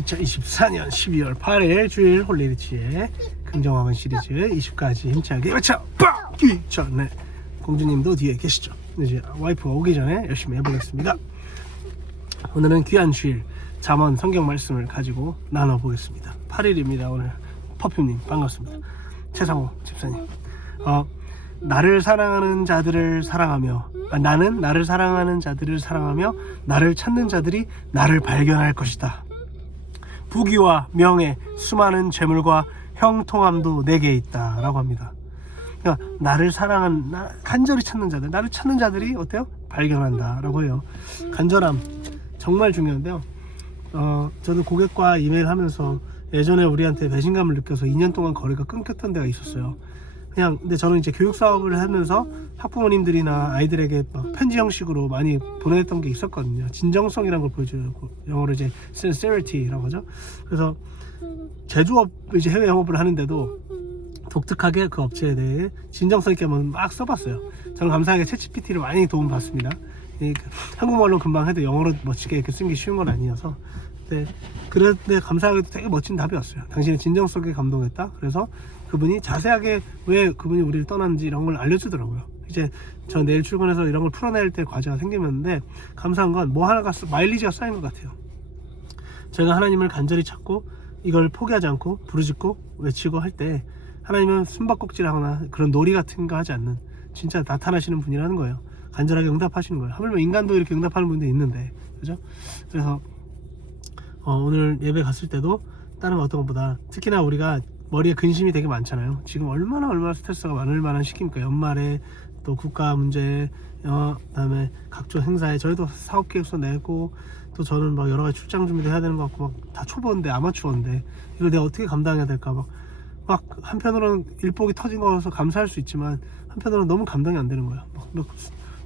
2024년 12월 8일 주일 홀리리치의 긍정학원 시리즈 20까지 힘차게 외쳐 빡기 전에 공주님도 뒤에 계시죠. 이제 와이프가 오기 전에 열심히 해보겠습니다. 오늘은 귀한 주일 잠언 성경 말씀을 가지고 나눠보겠습니다. 8일입니다 오늘. 퍼퓸님 반갑습니다. 최상호 집사님. 어, 나를 사랑하는 자들을 사랑하며 아, 나는 나를 사랑하는 자들을 사랑하며 나를 찾는 자들이 나를 발견할 것이다 부귀와 명예, 수많은 재물과 형통함도 내게 있다라고 합니다. 그러니까 나를 사랑한 나, 간절히 찾는 자들, 나를 찾는 자들이 어때요? 발견한다라고 해요. 간절함 정말 중요한데요. 어, 저도 고객과 이메일 하면서 예전에 우리한테 배신감을 느껴서 2년 동안 거래가 끊겼던 데가 있었어요. 그냥 근데 저는 이제 교육 사업을 하면서 학부모님들이나 아이들에게 막 편지 형식으로 많이 보냈던 게 있었거든요. 진정성이라는 걸 보여줘요. 영어로 이제 sincerity라고 하죠. 그래서 제조업 이제 해외 영업을 하는데도 독특하게 그 업체에 대해 진정성 있게 한번 막 써봤어요. 저는 감사하게 챗GPT를 많이 도움 받습니다. 이 한국말로 금방 해도 영어로 멋지게 이렇게 쓰는 게 쉬운 건 아니어서 네, 그런데 감사하게도 되게 멋진 답이 왔어요. 당신의 진정성에 감동했다. 그래서 그분이 자세하게 왜 그분이 우리를 떠났는지 이런 걸 알려주더라고요. 이제 저 내일 출근해서 이런 걸 풀어낼 때 과제가 생기는데 감사한 건 뭐 하나가 쓰- 마일리지가 쌓인 것 같아요. 제가 하나님을 간절히 찾고 이걸 포기하지 않고 부르짖고 외치고 할 때 하나님은 숨바꼭질하거나 그런 놀이 같은 거 하지 않는 진짜 나타나시는 분이라는 거예요. 간절하게 응답하시는 거예요. 하물며 인간도 이렇게 응답하는 분도 있는데 그죠? 그래서 어, 오늘 예배 갔을 때도 다른 어떤 것보다 특히나 우리가 머리에 근심이 되게 많잖아요. 지금 얼마나 얼마나 스트레스가 많을 만한 시기입니까? 연말에 또 국가 문제, 어, 그다음에 각종 행사에 저희도 사업 계획서 내고 또 저는 막 여러 가지 출장 준비도 해야 되는 것 같고 막 다 초보인데 아마추어인데 이걸 내가 어떻게 감당해야 될까 막, 막 한편으로는 일복이 터진 거라서 감사할 수 있지만 한편으로는 너무 감당이 안 되는 거야. 막, 막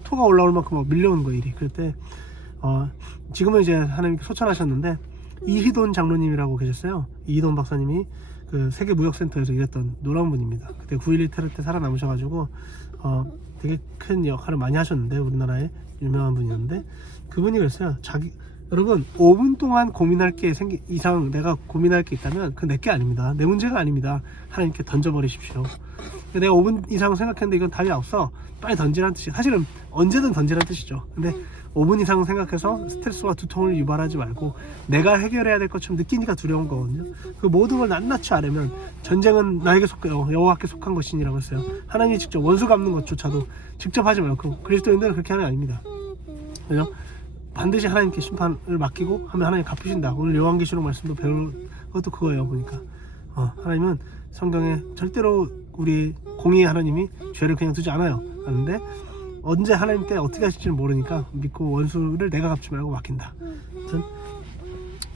토가 올라올 만큼 막 밀려오는 거야 일이. 그럴 때 어, 지금은 이제 하나님께 소천하셨는데 이희돈 장로님이라고 계셨어요. 이희돈 박사님이 그 세계 무역센터에서 일했던 놀라운 분입니다. 그때 9.11 테러 때 살아남으셔가지고 어, 되게 큰 역할을 많이 하셨는데 우리나라에 유명한 분이었는데 그분이 그랬어요. 자기 여러분 5분 동안 고민할 게 생기 이상 내가 고민할 게 있다면 그 내 게 아닙니다. 내 문제가 아닙니다. 하나님께 던져버리십시오. 내가 5분 이상 생각했는데 이건 답이 없어. 빨리 던지라는 뜻이 사실은 언제든 던지라는 뜻이죠. 근데 5분 이상 생각해서 스트레스와 두통을 유발하지 말고 내가 해결해야 될 것처럼 느끼니까 두려운 거거든요. 그 모든 걸 낱낱이 아려면 전쟁은 나에게 속해요. 여호와께 속한 것이니라고 했어요. 하나님이 직접 원수 갚는 것조차도 직접 하지 말고 그리스도인들은 그렇게 하는 게 아닙니다. 그죠? 반드시 하나님께 심판을 맡기고 하면 하나님 갚으신다. 오늘 요한계시록 말씀도 배울 것도 그거예요. 보니까 어, 하나님은 성경에 절대로 우리 공의의 하나님이 죄를 그냥 두지 않아요. 하는데 언제 하나님 때 어떻게 하실지는 모르니까 믿고 원수를 내가 갚지 말고 맡긴다. 아무튼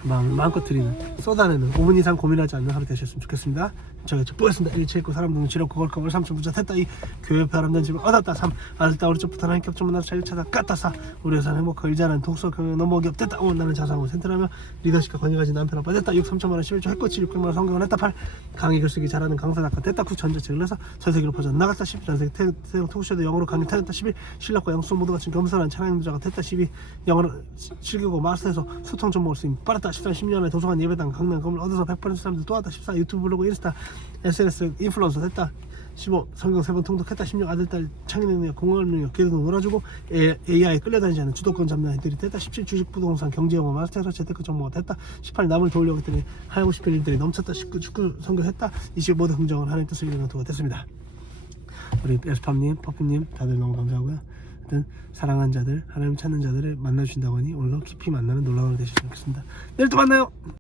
마음 마음껏 드리는 쏟아내는 5분 이상 고민하지 않는 하루 되셨으면 좋겠습니다. 저가 보였습니다. 일체 있고 사람 등은 지렸고 걸거을 삼천 부자 됐다 이 교회 아름다운 집을 얻었다. 삼 아들다 우리 쪽부터 하나님 겹쳐 만나서 자유 찾아 깠다. 사 우리 회사 행복하고 일자는 독서 경영 넘어오기 없됐다. 오 나는 자상하고 센터라며 리더십과 권위가진 남편 아빠 됐다. 6 3천만 원 11조 할거치 600만 원 성경을 했다. 8 강의 글쓰기 잘하는 강사 작가 됐다. 9 전자책을 내서 전 세계로 퍼져 나갔다. 10 전세계 태- 태영 토크쇼도 영어로 강의 타였다. 11 신랑과 영수 모두 같이 겸손한 찬양 자가 됐다. 12 영어로 실기고 마스터에서 소통 좀 먹을 수 있는 빠르다 13 10년에 도서관 예배당 강남 건물 얻어서 100% 사람들 또 왔다. 14 유튜브 블로그 인스타 SNS 인플루언서 됐다. 15 성경 세 번 통독했다. 16 아들딸 창의 능력 공헌 능력 기도도 놀아주고 AI 끌려다니지 않는 주도권 잡는 아이들이 됐다. 17 주식 부동산 경제 영어 마스터에서 재테크 정보가 됐다. 18 남을 도우려고 했더니 하고 싶은 일들이 넘쳤다. 19 축구 성교했다. 20 모든 긍정은 하나님 뜻을 이루는 도가 됐습니다. 우리 에스팜님 퍼프님 다들 너무 감사하고요 하여튼 사랑하는 자들 하나님 찾는 자들을 만나주신다고 하니 오늘도 깊이 만나는 놀라운 되시면 좋겠습니다. 내일 또 만나요